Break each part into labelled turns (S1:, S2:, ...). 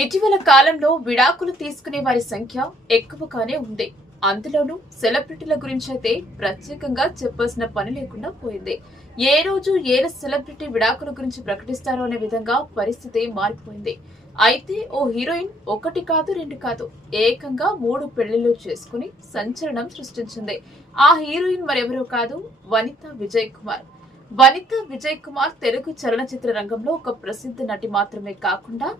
S1: ఇటీవల కాలంలో విడాకులు తీసుకునే వారి సంఖ్య ఎక్కువగానే ఉంది. అందులోనూ సెలబ్రిటీల గురించి అయితే ప్రత్యేకంగా చెప్పాల్సిన పని లేకుండా పోయింది. ఏ రోజు ఏ సెలబ్రిటీ విడాకుల గురించి ప్రకటిస్తారో అనే విధంగా పరిస్థితి మారిపోయింది. అయితే ఓ హీరోయిన్ ఒకటి కాదు రెండు కాదు ఏకంగా మూడు పెళ్ళిళ్ళు చేసుకుని సంచలనం సృష్టించింది. ఆ హీరోయిన్ మరెవరో కాదు వనిత విజయ్ కుమార్. వనిత విజయ్ కుమార్ తెలుగు చలనచిత్ర రంగంలో ఒక ప్రసిద్ధ నటి మాత్రమే కాకుండా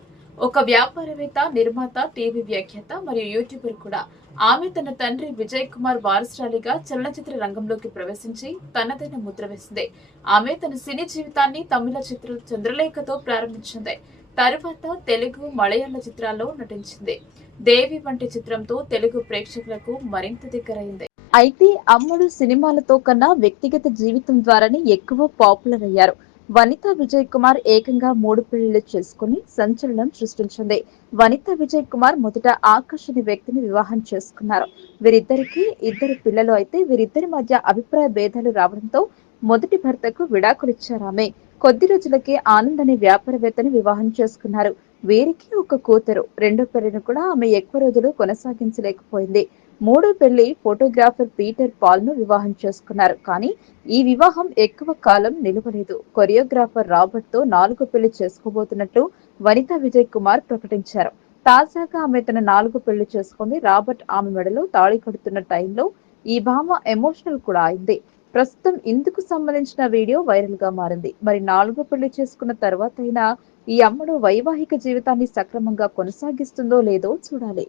S1: ఒక వ్యాపారవేత్త నిర్మాత టీవీ వ్యాఖ్యాత మరియు యూట్యూబర్ కూడా. ఆమె తన తండ్రి విజయ్ కుమార్ వారసురాలిగా చలనచిత్ర రంగంలోకి ప్రవేశించి తనదైన ముద్ర వేసింది. ఆమె తన సినీ జీవితాన్ని తమిళ చిత్రం చంద్రలేఖతో ప్రారంభించింది. తరువాత తెలుగు మలయాళ చిత్రాల్లో నటించింది. దేవి వంటి చిత్రంతో తెలుగు ప్రేక్షకులకు మరింత దగ్గరైంది. అయితే అమ్ముడు సినిమాలతో కన్నా వ్యక్తిగత జీవితం ద్వారానే ఎక్కువ పాపులర్ అయ్యారు. వనిత విజయ్ కుమార్ ఏకంగా మూడు పెళ్ళిళ్ళు చేసుకుని సంచలనం సృష్టించింది. వనిత విజయ్ కుమార్ మొదట ఆకాష్ అనే వ్యక్తిని వివాహం చేసుకున్నారు. వీరిద్దరికి ఇద్దరు పిల్లలు అయితే వీరిద్దరి మధ్య అభిప్రాయ భేదాలు రావడంతో మొదటి భర్తకు విడాకులిచ్చారు ఆమె. కొద్ది రోజులకే ఆనంద్ అనే వ్యాపారవేత్తని వివాహం చేసుకున్నారు. వీరికి ఒక కూతురు. రెండో పెళ్ళిని కూడా ఆమె ఎక్కువ రోజులు కొనసాగించలేకపోయింది. మూడో పెళ్ళి ఫోటోగ్రాఫర్ పీటర్ పాల్ను వివాహం చేసుకున్నారు. కానీ ఈ వివాహం ఎక్కువ కాలం నిలవలేదు. కొరియోగ్రాఫర్ రాబర్ట్తో నాలుగో పెళ్ళి చేసుకోబోతున్నట్టు వనిత విజయ్ కుమార్ ప్రకటించారు. తాజాగా ఆమె తన నాలుగు పెళ్ళి చేసుకుంది రాబర్ట్ ఆమె మెడలో తాళి కడుతున్న టైంలో ఈ భామ ఎమోషనల్ కూడా అయింది. ప్రస్తుతం ఇందుకు సంబంధించిన వీడియో వైరల్గా మారింది. మరి నాలుగో పెళ్ళి చేసుకున్న తర్వాత అయినా ఈ అమ్మడు వైవాహిక జీవితాన్ని సక్రమంగా కొనసాగిస్తుందో లేదో చూడాలి.